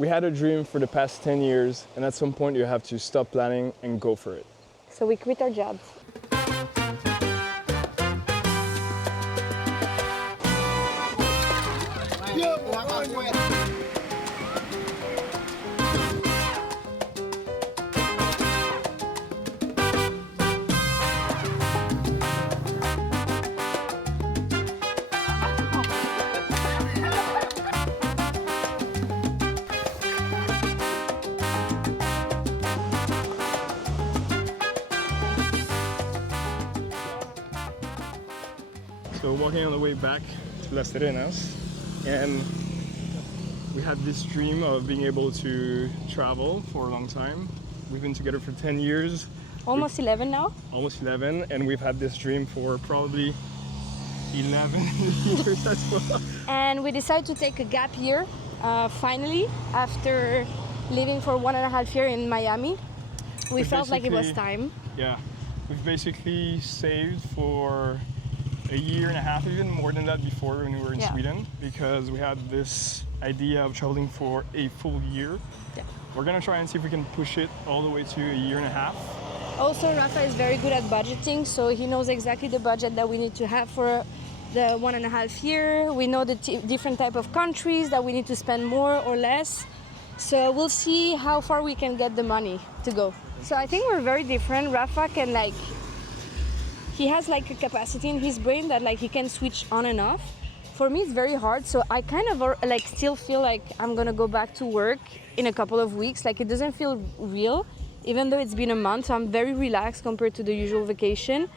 We had a dream for the past 10 years, and at some point you have to stop planning and go for it. So we quit our jobs. So walking on the way back to Las Terrenas, and we had this dream of being able to travel for a long time. We've been together for 10 years. Almost 11 now. Almost 11, and we've had this dream for probably 11 years as well. And we decided to take a gap year, finally, after living for 1.5 years in Miami. We felt like it was time. Yeah, we've basically saved for a year and a half, even more than that before when we were in Sweden, because we had this idea of traveling for a full year. Yeah. We're gonna try and see if we can push it all the way to a year and a half. Also, Rafa is very good at budgeting, so he knows exactly the budget that we need to have for the 1.5 year. We know the different type of countries that we need to spend more or less. So we'll see how far we can get the money to go. So I think we're very different. Rafa can he has a capacity in his brain that he can switch on and off. For me, it's very hard. So I kind of still feel like I'm gonna go back to work in a couple of weeks. It doesn't feel real, even though it's been a month. So I'm very relaxed compared to the usual vacation.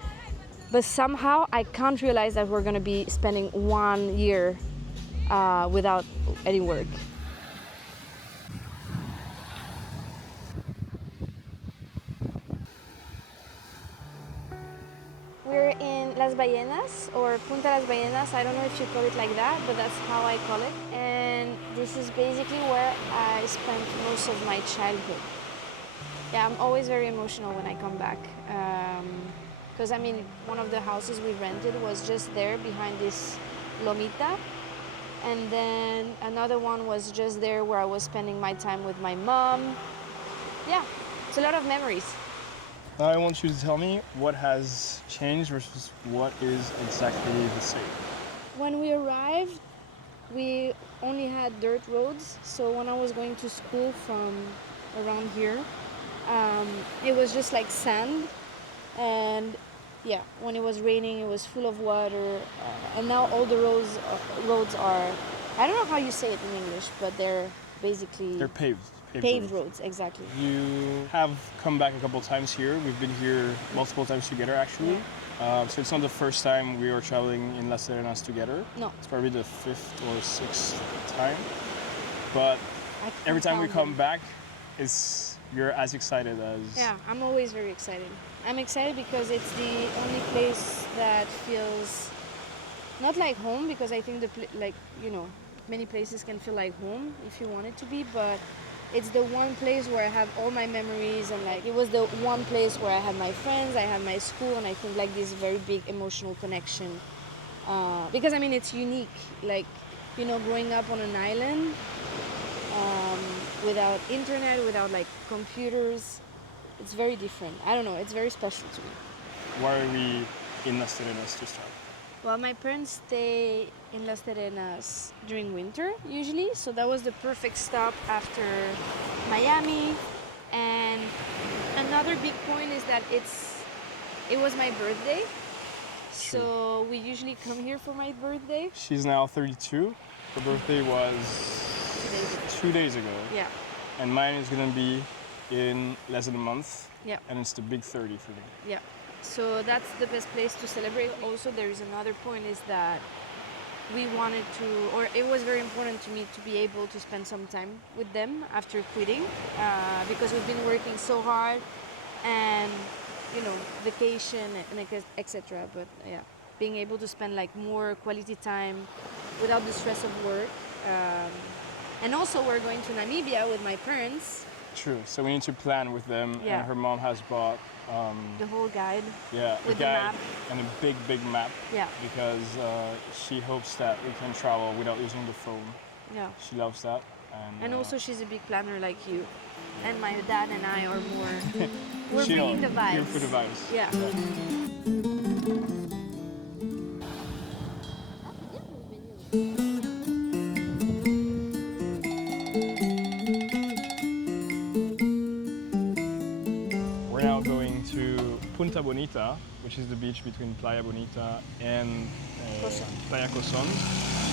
But somehow I can't realize that we're gonna be spending 1 year without any work. We're in Las Ballenas, or Punta Las Ballenas. I don't know if you call it like that, but that's how I call it. And this is basically where I spent most of my childhood. Yeah, I'm always very emotional when I come back. Because one of the houses we rented was just there behind this lomita. And then another one was just there where I was spending my time with my mom. Yeah, it's a lot of memories. Now I want you to tell me what has changed versus what is exactly the same. When we arrived, we only had dirt roads. So when I was going to school from around here, it was just sand. And yeah, when it was raining, it was full of water. And now all the roads are, I don't know how you say it in English, but they're basically... They're paved. Paved roads, exactly. You have come back a couple of times here. We've been here multiple times together, actually. Yeah. So it's not the first time we are traveling in Las Terrenas together. No. It's probably the 5th or 6th time. But every time we come back, you're as excited as... Yeah, I'm always very excited. I'm excited because it's the only place that feels not like home, because I think many places can feel like home if you want it to be, but it's the one place where I have all my memories, and it was the one place where I had my friends, I had my school, and I think this very big emotional connection. Because it's unique, growing up on an island, without internet, without computers, it's very different. I don't know, it's very special to me. Why are we in Las Terrenas to start? Well, my parents stay in Las Terrenas during winter, usually, so that was the perfect stop after Miami. And another big point is that it was my birthday, so we usually come here for my birthday. She's now 32. Her birthday was 2 days ago. Yeah. And mine is gonna be in less than a month. Yeah. And it's the big 30 for me. Yeah. So that's the best place to celebrate. Also, there is another point is that we wanted to, or it was very important to me to be able to spend some time with them after quitting, because we've been working so hard and, vacation and etc. But yeah, being able to spend more quality time without the stress of work. And also we're going to Namibia with my parents. True, so we need to plan with them, Yeah. and her mom has bought the whole guide. Yeah, with the the guide map. and a big map. Yeah. Because she hopes that we can travel without using the phone. Yeah. She loves that. And also she's a big planner like you. And my dad and I are more, we're chill, bringing the vibes. here for the vibes. Yeah. We're now going to Punta Bonita, which is the beach between Playa Bonita and Playa Coson.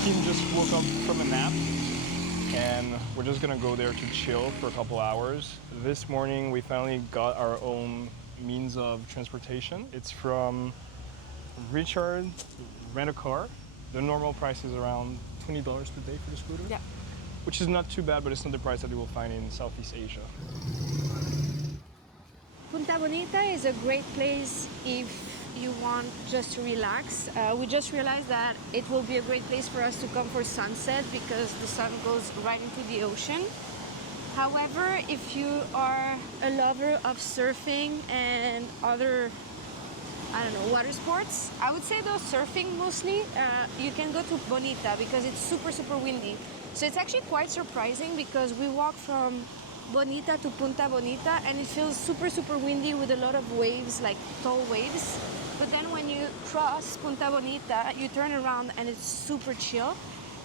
Kim just woke up from a nap and we're just gonna go there to chill for a couple hours. This morning we finally got our own means of transportation. It's from Richard, rent a car. The normal price is around $20 per day for the scooter. Yeah. Which is not too bad, but it's not the price that you will find in Southeast Asia. Punta Bonita is a great place if you want just to relax. We just realized that it will be a great place for us to come for sunset because the sun goes right into the ocean. However, if you are a lover of surfing and other, I don't know, water sports, I would say though surfing mostly, you can go to Bonita because it's super, super windy. So it's actually quite surprising because we walk from Bonita to Punta Bonita and it feels super, super windy with a lot of waves, like tall waves. But then when you cross Punta Bonita, you turn around and it's super chill.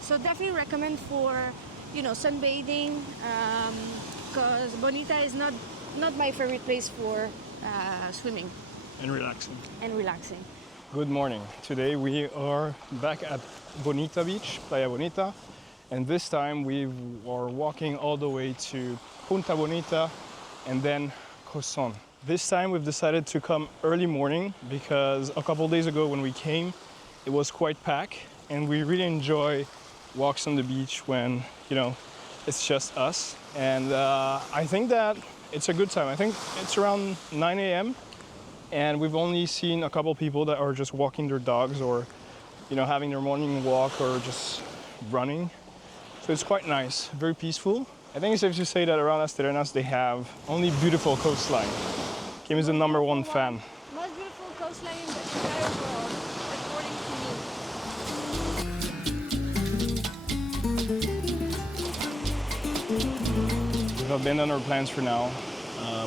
So definitely recommend for, you know, sunbathing, because Bonita is not my favorite place for swimming. And relaxing. And relaxing. Good morning. Today we are back at Bonita Beach, Playa Bonita. And this time we are walking all the way to Punta Bonita and then Coson. This time we've decided to come early morning because a couple days ago when we came, it was quite packed and we really enjoy walks on the beach when, you know, it's just us. And I think that it's a good time. I think it's around 9 a.m. and we've only seen a couple people that are just walking their dogs or, you know, having their morning walk or just running. So it's quite nice, very peaceful. I think it's safe to say that around Las Terrenas they have only beautiful coastline. Kim is the #1 fan. Most beautiful coastline in the entire world, according to me. We've abandoned our plans for now.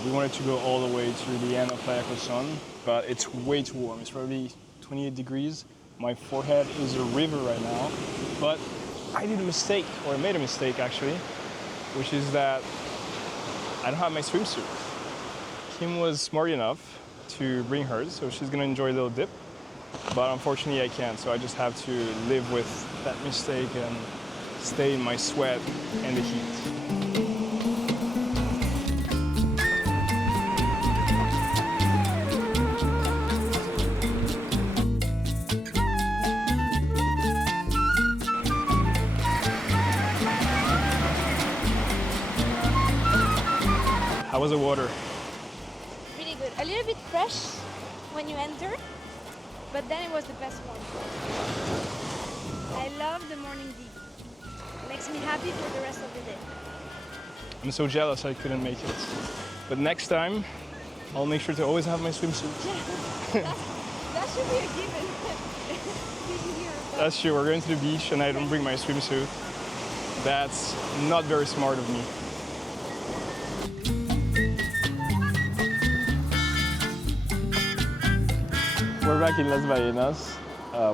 We wanted to go all the way to the end of Playa Coson, but it's way too warm. It's probably 28 degrees. My forehead is a river right now, but I did a mistake, or I made a mistake actually, which is that I don't have my swimsuit. Kim was smart enough to bring hers, so she's gonna enjoy a little dip, but unfortunately I can't, so I just have to live with that mistake and stay in my sweat and the heat. How was the water? Really good. A little bit fresh when you enter, but then it was the best one. I love the morning deep. It makes me happy for the rest of the day. I'm so jealous I couldn't make it. But next time, I'll make sure to always have my swimsuit. That should be a given. That's true, we're going to the beach and I don't bring my swimsuit. That's not very smart of me. We're back in Las Ballenas,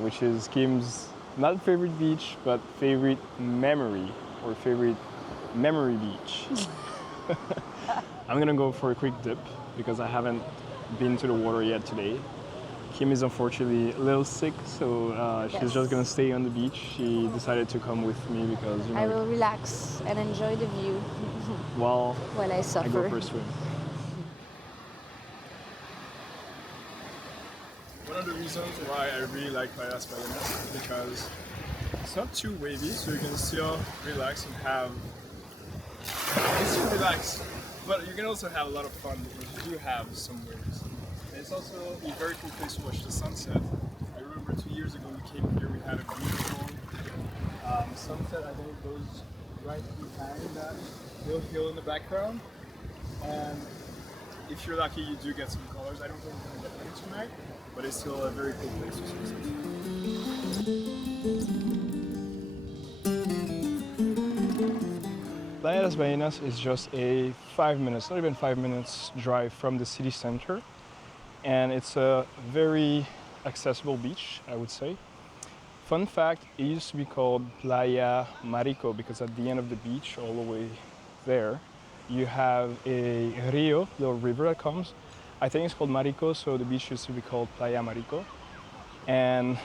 which is Kim's not favorite beach, but favorite memory, or favorite memory beach. I'm gonna go for a quick dip because I haven't been to the water yet today. Kim is unfortunately a little sick, so she's just gonna stay on the beach. She decided to come with me because, you know, I will relax and enjoy the view while I suffer. I go for a swim. One of the reasons why I really like Playa Ballenas is because it's not too wavy, so you can still relax and have. You still relax, but you can also have a lot of fun because you do have some waves. And it's also a very cool place to watch the sunset. I remember 2 years ago we came here, we had a beautiful sunset. I think it goes right behind that little hill in the background. And if you're lucky, you do get some colors. I don't think we're gonna get any tonight, but it's still a very cool place to see. Playa Las Ballenas is just a 5 minutes, not even 5 minutes drive from the city center. And it's a very accessible beach, I would say. Fun fact, it used to be called Playa Marico because at the end of the beach, all the way there, you have a rio, little river that comes. I think it's called Marico, so the beach used to be called Playa Marico. And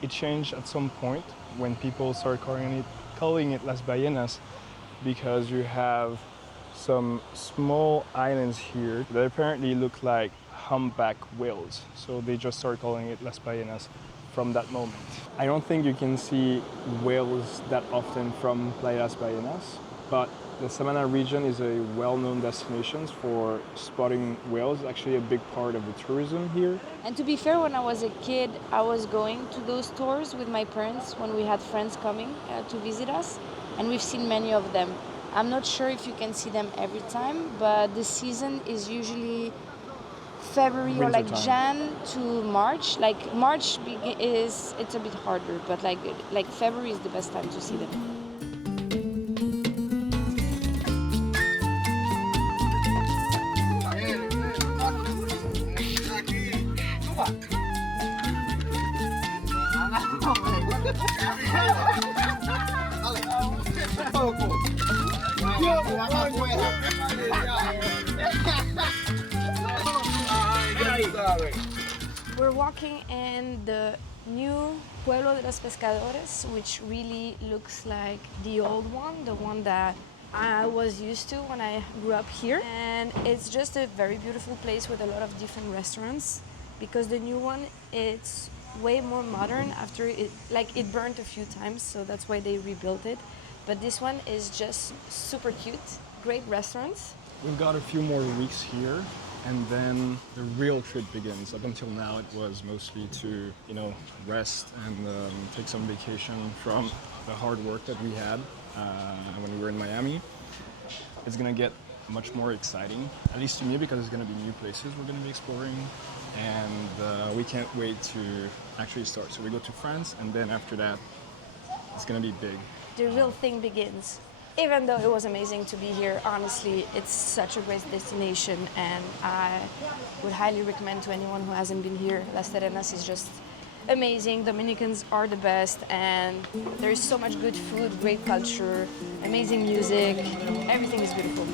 it changed at some point when people started calling it Las Ballenas because you have some small islands here that apparently look like humpback whales. So they just started calling it Las Ballenas from that moment. I don't think you can see whales that often from Playa Las Ballenas, but the Samaná region is a well-known destination for spotting whales, actually a big part of the tourism here. And to be fair, when I was a kid, I was going to those tours with my parents when we had friends coming to visit us, and we've seen many of them. I'm not sure if you can see them every time, but the season is usually February or like Jan to March. Like March it's a bit harder, but like February is the best time to see them. We're walking in the new Pueblo de los Pescadores, which really looks like the old one, the one that I was used to when I grew up here. And it's just a very beautiful place with a lot of different restaurants, because the new one, it's way more modern after it burned a few times, so that's why they rebuilt it. But this one is just super cute, great restaurants. We've got a few more weeks here, and then the real trip begins. Up until now, it was mostly to, rest and take some vacation from the hard work that we had when we were in Miami. It's gonna get much more exciting, at least to me, because it's gonna be new places we're gonna be exploring, and we can't wait to actually start. So we go to France, and then after that, it's gonna be big. The real thing begins. Even though it was amazing to be here, honestly, it's such a great destination, and I would highly recommend to anyone who hasn't been here. Las Terrenas is just amazing. Dominicans are the best, and there is so much good food, great culture, amazing music. Everything is beautiful.